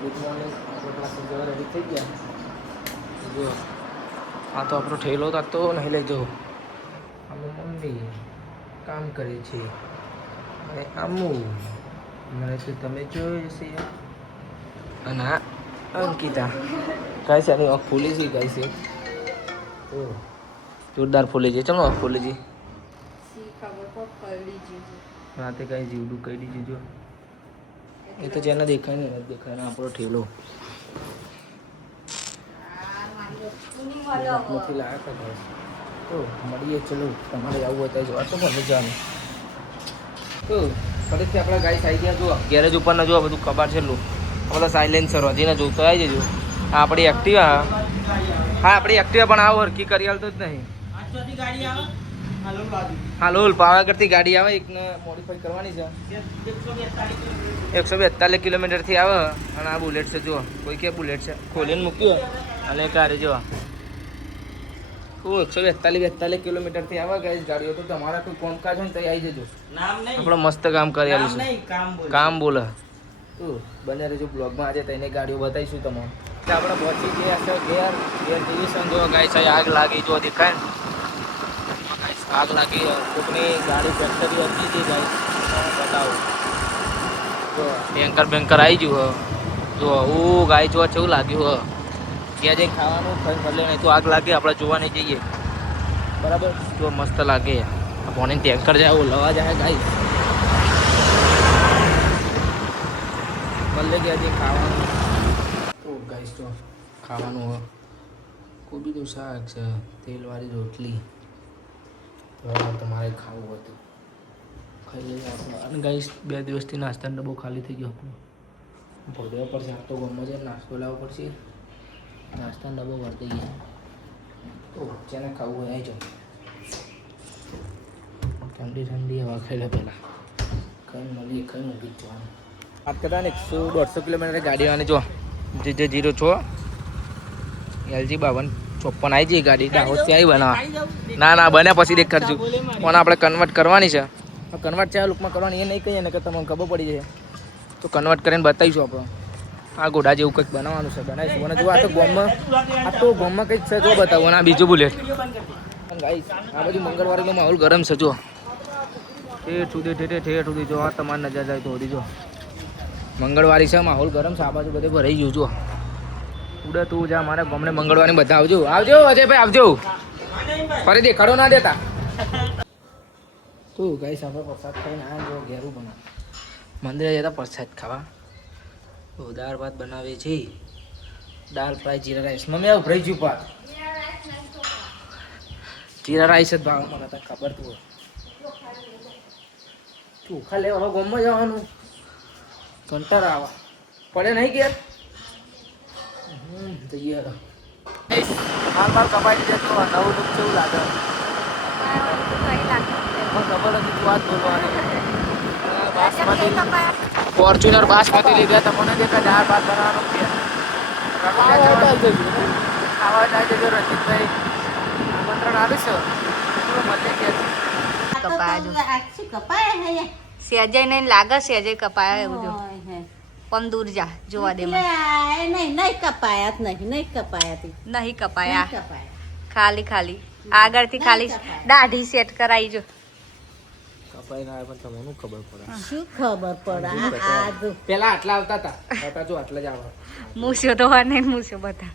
Good morning. આપણે ક્લાસે જવા ready થઈ ગયા. જો આ તો આપણો ઠેલો તો નહીં લઈ જવો. અમે મમ્મી કામ કરે છે અને આમું મને તો તમે જોયું છે. અને આ અંકિતા કાંઈ છે આની આંખ ફૂલી છે. કાંઈ છે તો જોરદાર ફૂલી છે. ચલો આંખ ફૂલી છે. રાતે કાંઈ જીવડું કહી દીધું જો. એ તો જેને દેખાય ને નથી દેખાય ને આપણો ઠેલો નથી લાયા હતા. તો મળીએ. ચલો તમારે આવવું હોય તો જોવા તો મને જવાનું. તો ફરીથી આપણા ગાઈસ આવી ગયા. જો ગેરેજ ઉપરના જો બધું કબાટ છેલ્લું આપણે સાયલેન્સર વધીને જોતો આવી જજો. આપણી એક્ટિવા આપણી એક્ટિવા પણ આવો હરકી કરી હાલતો જ નહીં. હા લોલ પાવાગઢથી ગાડી આવે. એકને મોડિફાઈ કરવાની છે. 142 કિલોમીટરથી આવે. અને આ બુલેટ છે. જુઓ કોઈ કે બુલેટ છે ખોલીને મૂક્યું અને કારે જો 142 કિલોમીટરથી આવે ગાઈસ ગાડીઓ. તો તમારા કોઈ કામકાજ હોય ને તો આવી જજો. આપણે મસ્ત કામ કરી આવીશું. કામ બોલે તો બને રહેજો બ્લોગમાં. આજે તેને ગાડીઓ બતાવીશું તમને. આપણે પહોંચી ગયા છે ઘેર ડિવિઝન. જો ગાઈસ આગ લાગી જો દેખાય ને આગ લાગી. કોકની ગાડી ફેક્ટરી હતી હતી ગાઈસ બતાવો. જો ટેન્કર બેન્કર આવી ગયું. જો હું ગાય જોવા કેવું લાગ્યું. ત્યાં જઈને ખાવાનું ખાઈ મળે નહીં તો આગ લાગે. આપણે જોવા નહીં જઈએ બરાબર. જો મસ્ત લાગે. પોણી ટેન્કર જાય એવું લવા જાય ગાઈસ. મળે ગયા જઈને ખાવાનું. તો ગાઈસ જો ખાવાનું હોય કોબીનું શાક છે, તેલવાળી રોટલી. તમારે ખાવું હતું ખાઈ લઈએ આપણે. અને ગાઈસ 2 દિવસથી નાસ્તાનો ડબ્બો ખાલી થઈ ગયો આપણો. ભરવા પડશે. આ તો ગમે છે નાસ્તો લાવવો પડશે. નાસ્તાનો ડબ્બો ભરી દઈએ. તો જેને ખાવું હોય આવી જાઓ. ઠંડી ઠંડી હવા ખાઈ લે પહેલાં. ખાઈને મળીએ. ખાઈને ઊભી જવાનું. વાત કરતા ને 100-150 કિલોમીટર ગાડી આવવાની. જો JJ06 LG 5254 આવી જઈએ ગાડી. દાહોદથી આવી બનાવવા. ના બન્યા પછી દેખાડજો. પણ આપણે કન્વર્ટ કરવાની છે. કન્વર્ટ છે આ લુકમાં કરવાની. એ નહીં કહીએ ને કે તમને ખબર પડી જાય તો કન્વર્ટ કરીને બતાવીશું આપણે. આ ઘોડા જેવું કંઈક બનાવવાનું છે. બનાવીશું. અને જો આ તો ગોમમાં કંઈક છે જો બતાવું. અને આ બીજું બુલેટ. ગાઈસ આ બધું મંગળવારેનો માહોલ ગરમ છે. જો ઠેઠ સુધી જો આ તમારી નજર જાય તો જો મંગળવારી છે. માહોલ ગરમ છે. આ બાજુ બધે ભરાઈ ગયું. જો ઉડે તું જા મારા ગામને મંગળવારની બધા આવજો. અજયભાઈ આવજો. ફરી દેખાડો ના દેતા. તું ગાઈસ આપણે પ્રસાદ ખાઈને આ જો ઘેરું બનાવ. મંદિરે જતા પ્રસાદ ખાવા. તો દાળ ભાત બનાવે છે. દાળ ફ્રાય જીરા રાઈસ. મમ્મી આવું ફ્રાઈ જ્યું પાક જીરા રાઈસ જ ભાવ મને તો ખબર તું ચોખા લેવા હવે ગામમાં જવાનું. કંટાળ આવા પડે નહીં ઘેર. જઈએ માલ કપાઈ દીધે. તો નવું લુક કેવું લાગે ખબર હતી. તું વાત બોલવાની. ફોર્ચ્યુનર બાસમતી લીધા. તમને દેખા દાળ ભાત બનાવવાનું ખાવા જજો. રંજીતભાઈ આમંત્રણ આવીશ. સેજય નહીં લાગે. સેજય કપાયા એવું જો પણ દૂર જા જોવા દે. નહીં કપાયા ખાલી આગળથી ખાલી દાઢી સેટ કરાઈ જો. કપાઈ ના આવે પણ તમને ખબર પડે. શું ખબર પડે? પેલા આટલા આવતા હતા. હતા જો આટલા જ આવે. મૂછો તો હોય નહીં. મૂછો બતા.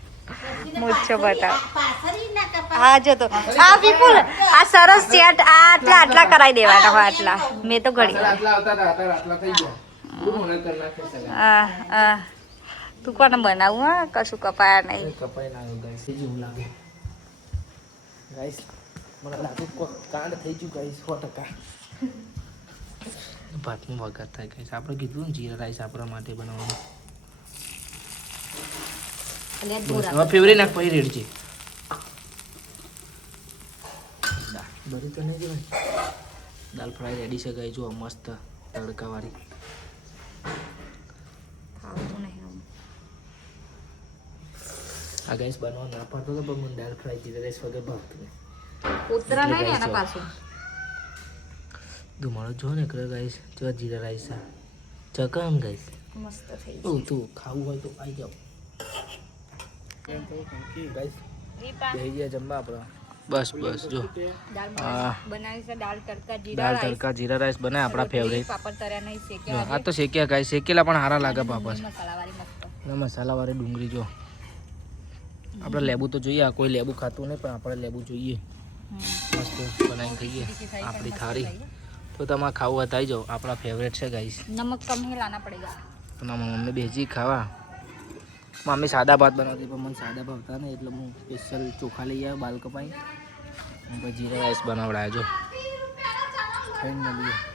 હા જો તો આ વિપુલ આ સરસ સેટ આટલા કરાઈ દેવાના હોય. આટલા મેં તો ઘડી આટલા આવતા હતા. આટલા થઈ ગયા. તું કોને બનાવું? હા કશું કપાયા નહીં. કપાઈ ના આવ્યું ગાઈસ. જેવું લાગે ગાઈસ. મને લાગે કાંડ થઈ ગયું ગાઈસ 100%. ભાતનું વઘાર થાય ગાઈસ. આપણે કીધું ને જીરા રાઈસ આપણા માટે બનાવવાનું. હવે ફેવરી નાખ પછી રેડ છે. બરી તો નહીં જવાય. દાલ ફ્રાય રેડી છે ગાઈસ. જો મસ્ત તડકાવાળી. આ ગાઈસ બનવા ના પાડતો તો પણ મને દાલ ફ્રાય જીરા રાઈસ વગર ભાવતું નહીં. ઉતરા નહીં ને એના પાછું ધુમાડો જો ને કરે ગાઈસ. જો જીરા રાઈસ છે ચકામ ગાઈસ. મસ્ત થઈ ઓ તું ખાવું હોય તો આવી જાઓ ગાઈસ બેહી ગયા જમવા આપણા બસ બસ જો બનાવી છે દાળ તડકા જીરા દાળ રાઈસ તડકા જીરા રાઈસ બને આપણા ફેવરેટ પાપડ તળ્યા નહીં શેક્યા આ તો શેક્યા ગાઈસ શેકેલા પણ સારા લાગે પાપડ મસાલાવાળી મસ્ત અને મસાલાવાળી ડુંગળી જો આપણે લેબુ તો જોઈએ કોઈ લેબુ ખાતું નહીં પણ આપણે લેબુ જોઈએ મસ્ત બનાવીને ખાઈએ આપણી થાળી તો તમારે ખાવું હોય તો આવી જાઓ આપણા ફેવરેટ છે ગાઈસ નમક કમ હે લાના પડેગા અને મમ્મી બેસી ખાવા મમ્મી સાદા ભાત બનાવતી પણ મને સાદા ભાવતા ને એટલે હું સ્પેશિયલ ચોખા લઈ આવ્યો બાલ કપાઈ પછી જીરા રાઈસ બનાવડાવ્યા જો ખાઈને મળીએ